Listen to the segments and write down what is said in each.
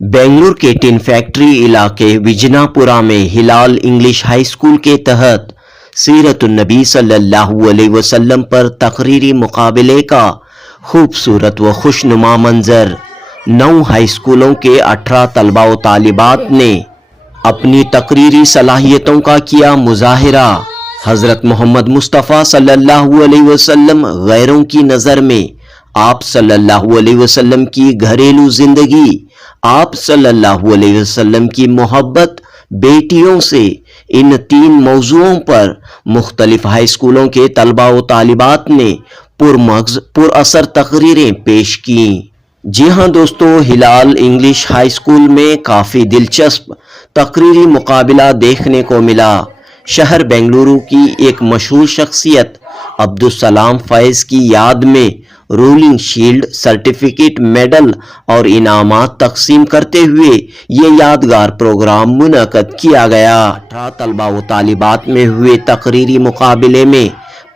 बेंगलुरु के tin factory इलाके विजनापुरा में हिलाल इंग्लिश हाई स्कूल के तहत सीरतुन्नबी सल्लल्लाहु अलैहि वसल्लम पर तकरीरी मुकाबले का खूबसूरत व खुशनुमा मंजर। 9 हाई स्कूलों के 18 तलबा व तालिबात ने अपनी तकरीरी सलाहियतों का किया मुजाहिरा। हज़रत मोहम्मद मुस्तफ़ा सल्लल्लाहु अलैहि वसल्लम गैरों की नज़र में आप सल्लल्लाहु अलैहि वसल्लम की घरेलू जिंदगी, आप सल्लल्लाहु अलैहि वसल्लम की मोहब्बत, बेटियों से, इन 3 मौज़ूओं पर मुख्तलिफ हाई स्कूलों के तलबा व तालिबात ने पुरमग़ज़ पुरअसर तकरीरें पेश की। जी हाँ दोस्तों, हिलाल इंग्लिश हाई स्कूल में काफ़ी दिलचस्प तकरीरी मुकाबला देखने को मिला। शहर बेंगलुरु की एक मशहूर शख्सियत अब्दुस्सलाम फैज़ की याद में रूलिंग शील्ड, सर्टिफिकेट, मेडल और इनामात तकसीम करते हुए ये यादगार प्रोग्राम मुनक़द किया गया। 18 तलबा व तालिबात में हुए तकरीरी मुकाबले में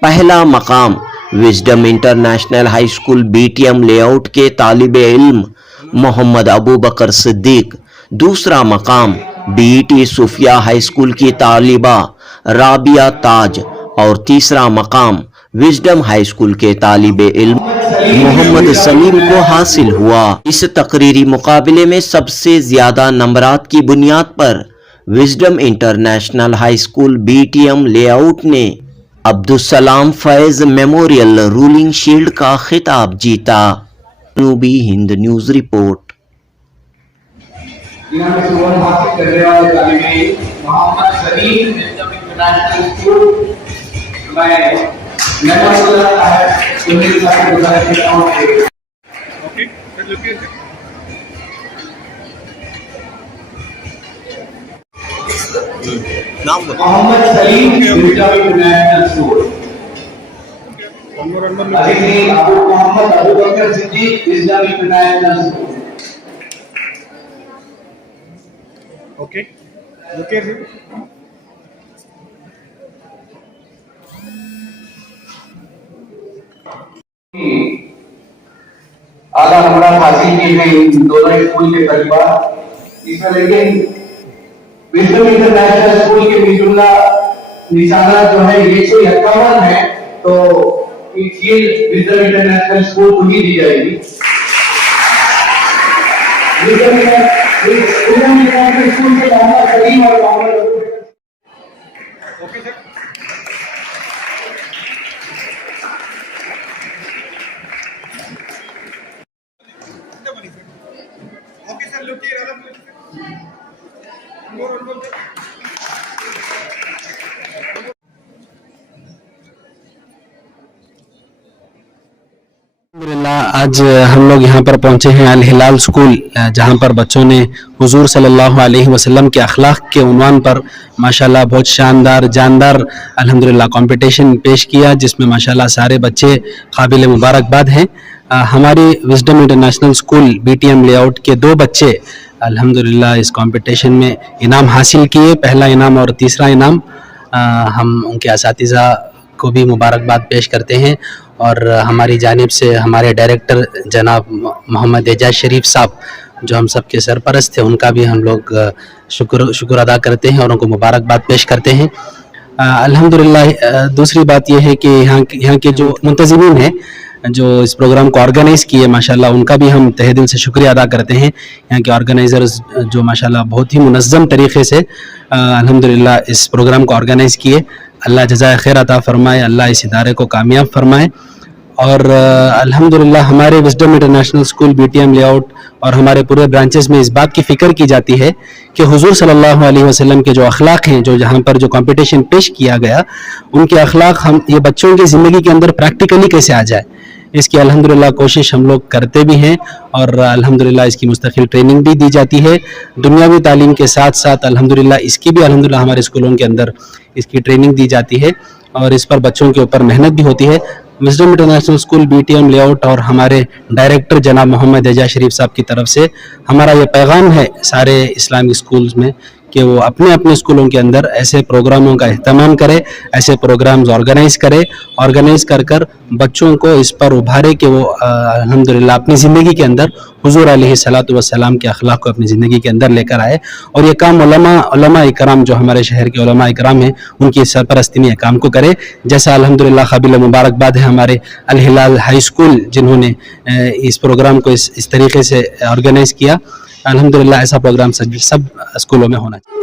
पहला मकाम wisdom international high school BTM layout के तालिबे इल्म मोहम्मद अबू बकर सिद्दीक, दूसरा मकाम बीईटी सूफिया हाई स्कूल की तालिबा राबिया ताज और तीसरा मकाम विजडम हाई स्कूल के तालिबे इल्म मोहम्मद सलीम को हासिल हुआ। इस तकरीरी मुकाबले में सबसे ज्यादा नंबरात की बुनियाद पर wisdom international high school BTM layout ने Abdussalam Faiz memorial rolling shield का खिताब जीता। Janubi Hind news report. Mohammed Salim international school, Mohammed Abu Bakar Siddique international school. Okay okay आला नंबर हासिल किए हैं इन दोनों स्कूल के तलबा। इसमें लेकिन विजडम इंटरनेशनल स्कूल के मिजुल्ला निशाना जो है 151 है, तो ये विजडम इंटरनेशनल स्कूल को ही दी जाएगी। विजडम इंटरनेशनल स्कूल के मोहम्मद सलीम और Mohammad okay sir. Okay sir, look here, अल्हम्दुलिल्लाह आज हम लोग यहाँ पर पहुँचे हैं अल हिलाल स्कूल, जहाँ पर बच्चों ने हुजूर सल्लल्लाहु अलैहि वसल्लम के अखलाक के उन्वान पर माशाल्लाह बहुत शानदार जानदार अल्हम्दुलिल्लाह कंपटीशन पेश किया, जिसमें माशाल्लाह सारे बच्चे काबिल मुबारकबाद हैं। हमारी wisdom international school BTM layout के 2 बच्चे अल्हम्दुलिल्लाह इस कंपटीशन में इनाम हासिल किए। पहला इनाम और तीसरा इनाम। हम उनके असातिज़ा को भी मुबारकबाद पेश करते हैं और हमारी जानिब से हमारे डायरेक्टर जनाब मोहम्मद एजाज शरीफ साहब, जो हम सब के सरपरस्त थे, उनका भी हम लोग शुक्र अदा करते हैं और उनको मुबारकबाद पेश करते हैं। अल्हम्दुलिल्लाह दूसरी बात यह है कि यहाँ के जो मुंतज़िमीन हैं जो इस प्रोग्राम को ऑर्गेनाइज़ किए, माशाल्लाह उनका भी हम तहे दिल से शुक्रिया अदा करते हैं। यहाँ के ऑर्गेनाइज़र्स जो माशाल्लाह बहुत ही मुनज़्ज़म तरीक़े से अल्हम्दुलिल्लाह इस प्रोग्राम को ऑर्गेनाइज़ किए। अल्लाह जज़ाए खैर अता फ़रमाए, अल्लाह इस इदारे को कामयाब फ़रमाए। और अल्हम्दुलिल्लाह हमारे wisdom international school BTM layout और हमारे पूरे ब्रांचेस में इस बात की फ़िक्र की जाती है कि हुजूर सल्लल्लाहु अलैहि वसल्लम के जो अखलाक हैं, जो जहाँ पर जो कंपटीशन पेश किया गया, उनके अखलाक हम ये बच्चों की ज़िंदगी के अंदर प्रैक्टिकली कैसे आ जाए, इसकी अल्हम्दुलिल्लाह कोशिश हम लोग करते भी हैं और अल्हम्दुलिल्लाह इसकी मुस्तकिल ट्रेनिंग भी दी जाती है। दुनियावी तालीम के साथ साथ अल्हम्दुलिल्लाह इसकी भी अल्हम्दुलिल्लाह हमारे स्कूलों के अंदर इसकी ट्रेनिंग दी जाती है और इस पर बच्चों के ऊपर मेहनत भी होती है। Wisdom international school BTM layout और हमारे डायरेक्टर जनाब मोहम्मद एजाज शरीफ साहब की तरफ से हमारा ये पैगाम है सारे इस्लामिक स्कूल्स में कि वो अपने अपने स्कूलों के अंदर ऐसे प्रोग्रामों का एहतमाम करे, ऐसे प्रोग्राम्स ऑर्गेनाइज कर कर बच्चों को इस पर उभारे कि वो अल्हम्दुलिल्लाह अपनी ज़िंदगी के अंदर हुजूर अलैहिस्सलातु वस्सलाम के अखलाक को अपनी ज़िंदगी के अंदर लेकर आए। और ये काम उलमा इकराम जो हमारे शहर के उलमा इकराम हैं उनकी सरपरस्ती में ये काम को करे। जैसा अल्हम्दुलिल्लाह काबिल मुबारकबाद है हमारे अल हिलाल हाई स्कूल जिन्होंने इस प्रोग्राम को इस तरीके से ऑर्गेनाइज किया। अल्हम्दुलिल्लाह ऐसा प्रोग्राम सब स्कूलों में होना चाहिए।